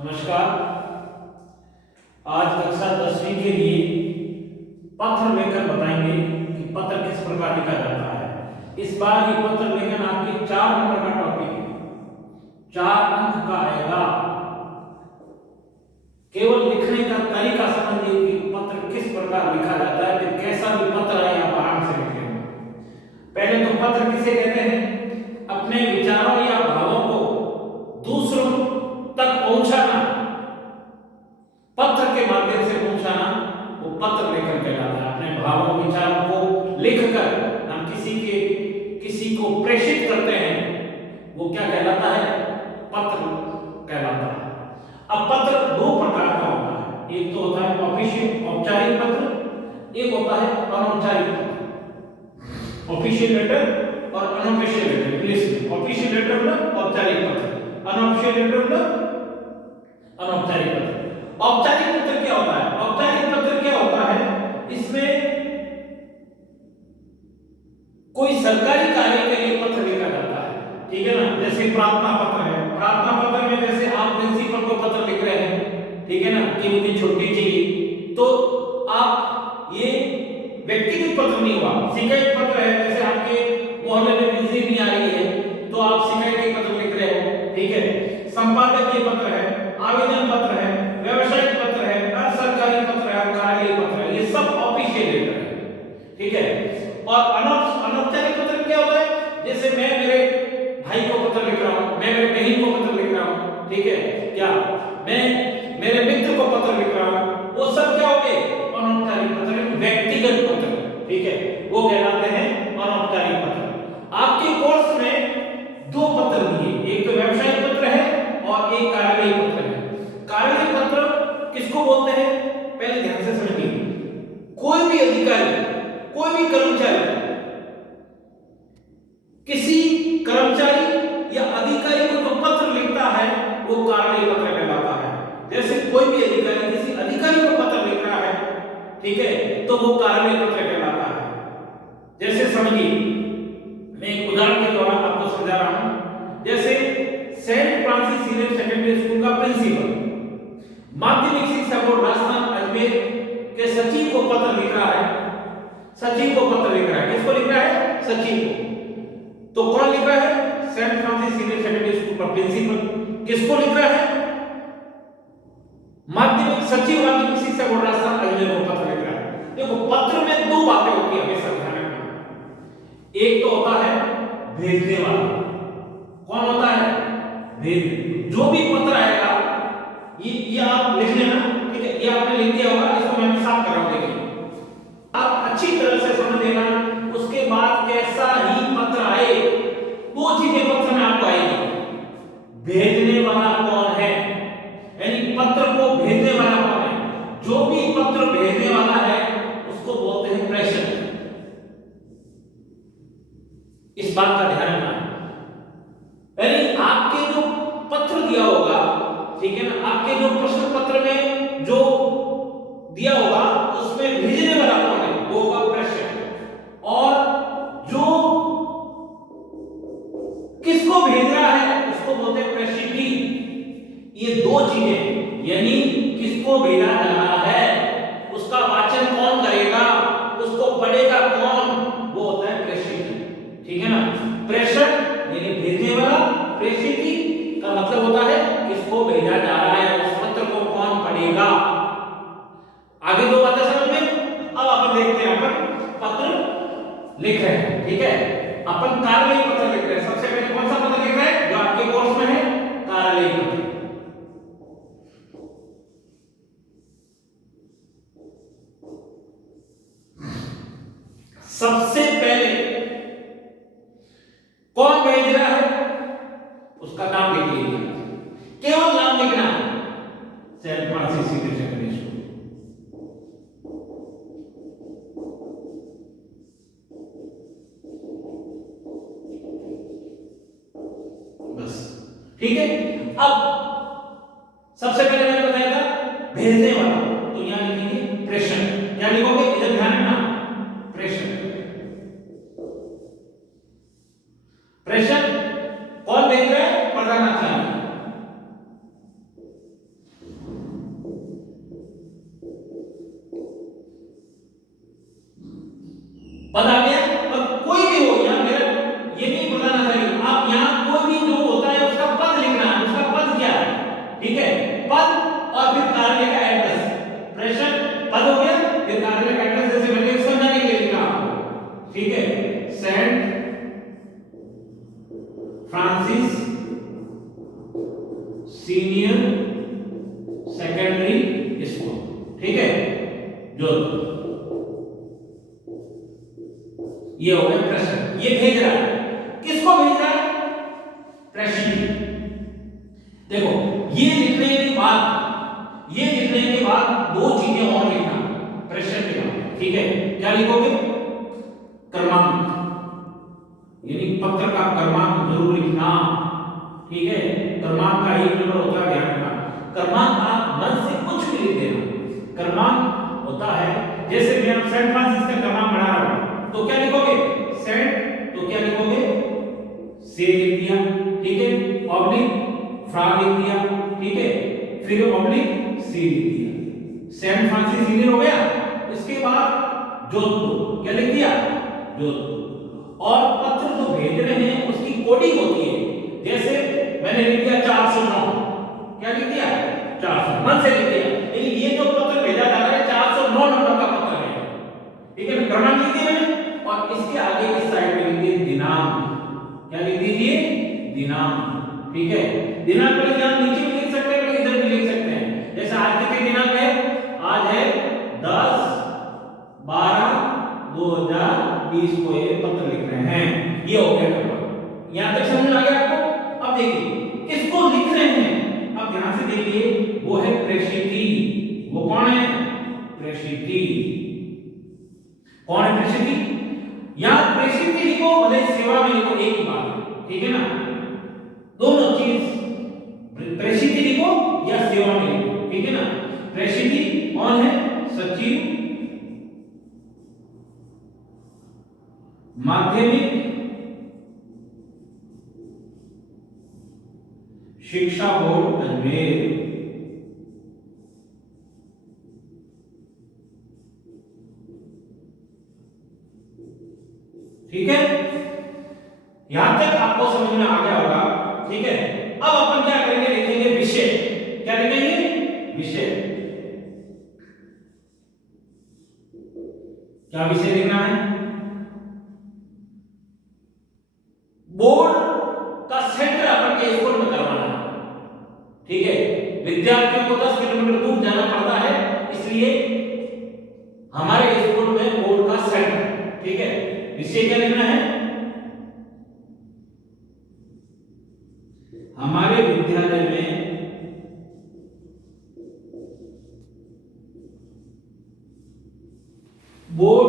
नमस्कार। आज कक्षा 10वीं के लिए पत्र लेखन बताएंगे कि पत्र किस प्रकार लिखा जाता है। इस बार ये पत्र लेखन आपके 4 नंबर का टॉपिक है, 4 अंक का आएगा। केवल लिखने का तरीका समझिए कि पत्र किस प्रकार लिखा जाता है, फिर कैसा भी पत्र आए आप आराम से लिख लेंगे। पहले तो पत्र किसे कहते हैं? अपने विचारों या भावों को दूसरों तक पहुंचाना, पत्र के माध्यम से पहुंचाना, वो पत्र लेखन कहलाता है। अपने भावों विचारों को लिखकर हम किसी को प्रेषित करते हैं, वो क्या कहलाता है? पत्र कहलाता है। अब पत्र 2 प्रकार का होता है। एक तो होता है ऑफिशियल औपचारिक पत्र, एक होता है अनौपचारिक पत्र। ऑफिशियल लेटर और अनऑफिशियल लेटर। इंग्लिश में ऑफिशियल लेटर मतलब औपचारिक पत्र, अनऑफिशियल लेटर मतलब अनौपचारिक पत्र। औपचारिक पत्र क्या होता है? औपचारिक पत्र क्या होता है? इसमें कोई सरकारी कार्य के लिए पत्र लिखा जाता है, ठीक है ना। जैसे प्रार्थना पत्र है। प्रार्थना पत्र में जैसे आप प्रिंसिपल को पत्र लिख रहे हैं, ठीक है ना, कि मुझे छुट्टी चाहिए, तो आप ये व्यक्तिगत पत्र नहीं हुआ, शिकायत पत्र है। जैसे आपके मोहल्ले में बिजली नहीं आ रही है तो आप शिकायत के पत्र लिख रहे हो, ठीक है। संपादकीय पत्र है, आवेदन पत्र है, व्यवसायिक पत्र है, सरकारी पत्र है, कार्यालय पत्र है। ये सब ऑफिशियल लेटर है, ठीक है। और अनौपचारिक पत्र क्या होता है? जैसे मैं मेरे भाई को पत्र लिख रहा हूं, मैं मेरे बहन को पत्र लिख रहा हूं, ठीक है। क्या मैं मेरे मित्र को पत्र लिख रहा हूं, वो सब क्या हो गए? अनौपचारिक पत्र, व्यक्तिगत पत्र, ठीक है, वो कहलाते हैं अनौपचारिक पत्र। आपके कोर्स में 2 पत्र दिए, एक तो व्यवसायिक पत्र है और एक कार्यालय पत्र है। कार्यालय पत्र किसको बोलते हैं? पहले ध्यान से समझिए। कोई भी अधिकारी, कोई भी कर्मचारी किसी कर्मचारी या अधिकारी को जो पत्र लिखता है वो कार्यालय पत्र कहलाता है। जैसे कोई भी अधिकारी किसी अधिकारी को पत्र लिख रहा है, ठीक है, तो वो कार्यालय पत्र कहलाता है। जैसे समझिए, मैं एक उदाहरण के द्वारा आपको समझा रहा हूं। जैसे Saint Francis senior secondary school का प्रिंसिपल माध्यमिक शिक्षा बोर्ड राजस्थान अजमेर के सचिव को पत्र लिख रहा है। सचिव को पत्र लिख रहा है। किसको लिख रहा है? सचिव को। तो कौन लिख रहा है? Saint Francis senior secondary school का प्रिंसिपल। किसको लिख रहा है? माध्यमिक सचिव माध्यमिक शिक्षा बोर्ड राजस्थान अजमेर को पत्र लिख रहा है। देखो, पत्र में 2 बातें होती है हमेशा ध्यान रखना। एक तो होता है भेजने वाला। कौन होता है? भेज। जो भी पत्र आएगा ये आप लिख लेना, ठीक है। ये आपने लिख दिया होगा, इसको मैं साफ कर रहा हूं। देखिए, आप अच्छी तरह से समझ लेना। उसके बाद कैसा ही पत्र आए, 2 चीजें पत्र में आपको आएगी। भेजने वाला कौन है, यानी पत्र को भेजने वाला कौन है। जो भी पत्र भेजने वाला है उसको बोलते हैं प्रेषक। इस बात का ध्यान रखना। यानी आपके जो पत्र दिया होगा, ठीक है ना, आपके जो प्रश्न पत्र में जो दिया होगा उसमें भेजने वाला कौन है, वो होगा प्रेषक। और जो किसको भेज रहा है उसको बोलते हैं प्रेषिकी। ये 2 चीजें, यानी किसको भेजा जा रहा है, उसका वाचन कौन करेगा, उसको पढ़ेगा कौन, वो होता है प्रेषिकी, ठीक है ना। प्रेषक यानी भेजने वाला, प्रेषिकी का मतलब होता है किसको भेजा जा रहा है, उस पत्र को कौन पढ़ेगा। आगे 2 बातें समझ में। अब अपन देखते हैं, अपन पत्र लिख रहे हैं, ठीक है। अपन कार्यालय पत्र लिख रहे हैं। सबसे पहले कौन सा पत्र लिख रहे हैं जो आपके कोर्स में है? कार्यालय पत्र। सबसे पहले कौन भेज रहा है उसका नाम लिख लीजिए। केवल नाम लिखना है। Saint Francis senior secondary school. बस, ठीक है। अब सबसे पहले मैंने बताया था भेजने वाला, तो यहां लिखेंगे प्रेषक। क्या लिखोगे? इधर ध्यान रखना, प्रेषक। प्रेषक कौन भेज रहा है? प्रधानाचार्य। पद आ गया। और कोई भी हो, यहाँ मेरा ये नहीं बताना चाहिए, आप यहाँ कोई भी जो होता है उसका पद लिखना है, उसका पद क्या है, ठीक है, पद और फिर कार्य का एड्रेस। प्रेषक पद हो गया, फिर कार्य का एड्रेस, जैसे मैंने समझाने के लिए लिखा आपको, ठीक है, Saint Francis senior secondary school, ठीक है, जोधपुर। ये हो गया प्रेषक, ये भेज रहा है, किसको भेज रहा है, प्रेषित। देखो ये लिखने के बाद, ये लिखने के बाद दो चीजें और लिखना प्रेषक के बाद, ठीक है, क्या लिखोगे, क्रमांक, यानी पत्र का क्रमांक जरूर लिखना, ठीक है, क्रमांक का एक नंबर होता है, ध्यान रखना। क्रमांक आप मन से कुछ भी लिख देना, क्रमांक होता है, जैसे मैं सेंट फ्रांसिस का क्रमांक बना रहा हूं तो क्या लिखोगे, सेंट, तो क्या लिखोगे, से लिख दिया, ठीक है, ऑब्लिक फ्रा लिख दिया, ठीक है, फिर ऑब्लिक सी लिख दिया, सेंट फ्रांसिस सीनियर हो गया। इसके बाद जोधपुर, क्या लिख दिया, जोधपुर। और पत्र जो भेज रहे हैं उसकी कोडिंग होती है, जैसे मैंने लिख दिया 409, क्या लिख दिया, 400, मन से लिख दिया, लेकिन ये जो पत्र भेजा जा रहा है 409 नंबर का पत्र है, ठीक है, क्रमांक लिख दिया मैंने, और इसके आगे इस साइड में लिख दिया दिनांक, क्या लिख दीजिए, दिनांक, ठीक है, दिनांक पर यहाँ नीचे भी लिख सकते हैं, इधर भी लिख सकते हैं, जैसे आज कितने दिनांक है, आज है 10/12/2020 को ये पत्र लिख रहे हैं, ये हो गया क्रमांक। यहां तक समझ आ गया आपको। अब देखिए किसको लिख रहे हैं, अब ध्यान से देखिए, वो है प्रेषिती। वो कौन है, प्रेषिती, कौन है प्रेषिती, यहां प्रेषिती लिखो भले सेवा में लिखो, एक ही बात है, ठीक है ना, दोनों चीज, प्रेषिती लिखो या सेवा में लिखो, ठीक है ना। प्रेषिती कौन है, सचिव माध्यमिक शिक्षा बोर्ड अजमेर, ठीक है, यहां तक आपको समझ में आ गया होगा, ठीक है। अब अपन क्या करेंगे, लिखेंगे विषय, क्या लिखेंगे, विषय, क्या विषय लिखना है, बोर्ड का सेंटर अपन के स्कूल में करवाना है, ठीक है, विद्यार्थियों को 10 किलोमीटर दूर जाना पड़ता है, इसलिए हमारे स्कूल में बोर्ड का सेंटर, ठीक है, विषय क्या लिखना है, हमारे विद्यालय में बोर्ड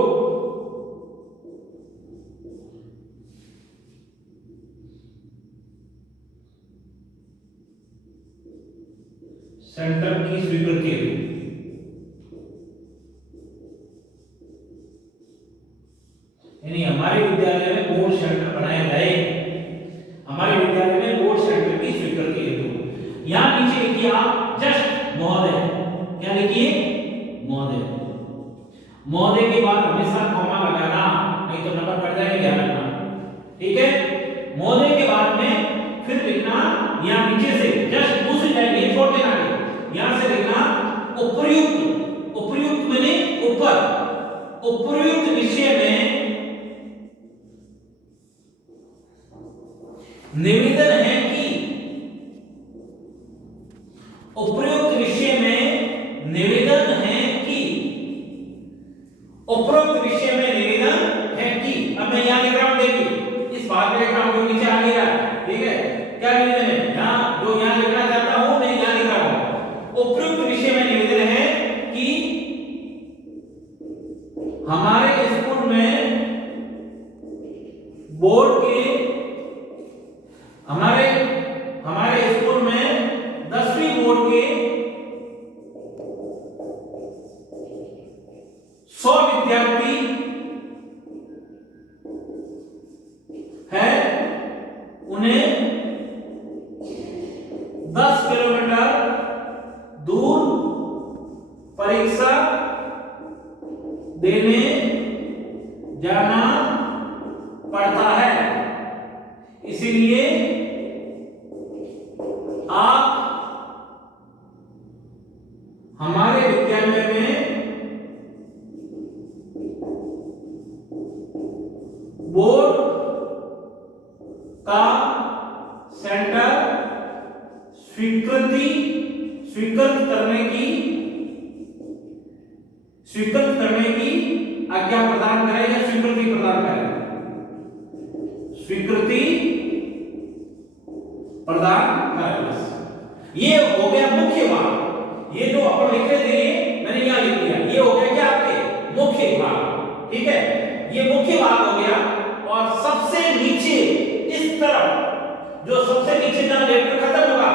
सेंटर की स्वीकृति है, यानी हमारे विद्यालय में बोर्ड सेंटर बनाए गए, हमारे विद्यालय में बोर्ड सेंटर की स्वीकृति हेतु। यहां नीचे लिखिए आप जस्ट महोदय, क्या लिखिए, महोदय, महोदय के बाद हमेशा कॉमा लगाना, नहीं तो नंबर कट जाएंगे, ध्यान रखना, ठीक है। महोदय के बाद में फिर लिखना, यहां नीचे से जस्ट दूसरी लाइन नहीं छोड़ देना, यहां से लिखना उपर्युक्त, उपर्युक्त माने ऊपर, उपर्युक्त विषय में निवेदन है कि, उपरोक्त विषय में निवेदन है कि, उपरोक्त विषय में निवेदन है कि, अब मैं यहां लिख रहा हूं, देखिए इस भाग में लिख रहा हूं जो नीचे आ गया, ठीक है, क्या निवेदन है, यहां जो यहां लिखना चाहता हूं मैं यहां लिख रहा हूं, उपरोक्त विषय में निवेदन है कि हमारे स्कूल में बोर्ड के, हमारे स्कूल में 10वीं बोर्ड के 100 विद्यार्थी है, उन्हें 10 किलोमीटर दूर परीक्षा देने जाना हमारे विद्यालय में बोर्ड का सेंटर स्वीकृत करने की आज्ञा प्रदान करे या स्वीकृति प्रदान करे, स्वीकृति प्रदान करे। बस ये हो गया मुख्य भाग। ये जो अपन लिख रहे थे ये मैंने यहां लिख दिया, ये हो गया क्या आपके मुख्य भाग। ठीक है, ये मुख्य भाग हो गया। और सबसे नीचे इस तरफ जो सबसे नीचे जहां लेटर खत्म होगा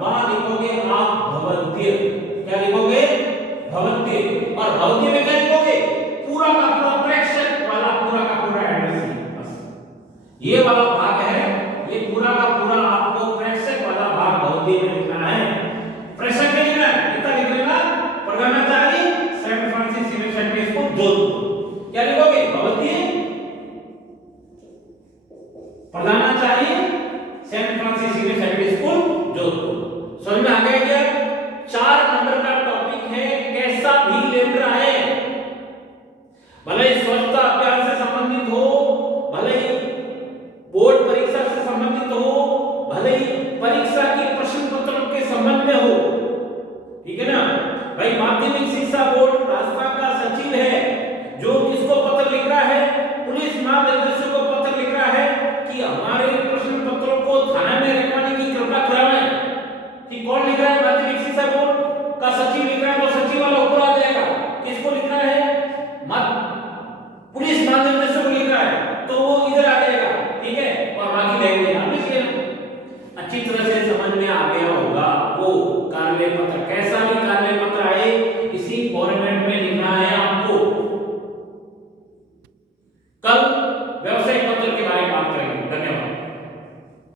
वहां लिखोगे आप भवद्य। क्या लिखोगे? भवद्य। और भवद्य में क्या लिखोगे? पूरा का पूरा प्रेक्षक वाला पूरा का पूरा एड्रेस। बस ये वाला भाग है, ये पूरा का पूरा आपको प्रेक्षक वाला भाग भवद्य में लिखना है। प्रेक्षक में लिखना है, कितना लिख लेना? प्रधानाचार्य Saint Francis senior secondary school Jodhpur. क्या लिखोगे? भवद्य प्रधानाचार्य Saint Francis senior secondary school Jodhpur. समझ में आ गया क्या? 4 नंबर का टॉपिक है कैसा भी लेटर आए, भले ही स्वच्छता अभियान से संबंधित हो, भले ही बोर्ड परीक्षा से संबंधित हो, भले ही परीक्षा की प्रश्न पत्रों के संबंध में हो। ठीक है ना भाई? माध्यमिक शिक्षा बोर्ड राजस्थान का सचिव है जो किसको पत्र लिख रहा है? पुलिस महानिदेशक को पत्र लिख रहा है कि हमारे प्रश्न पत्रों को थाने में रखवाने की कृपा कराएं। कि कौन लिख रहा है? माध्यमिक शिक्षा बोर्ड का सचिव लिख रहा है, तो सचिव वाला ऊपर आ जाएगा। किसको लिख रहा है? पुलिस महानिदेशक को लिख रहा है तो वो इधर आ जाएगा। ठीक है, और बाकी लैंग्वेज आप लिख लेना। अच्छी तरह से समझ में आ गया होगा। वो कार्य पत्र कैसा भी कार्य पत्र आए इसी फॉर्मेट में लिखना है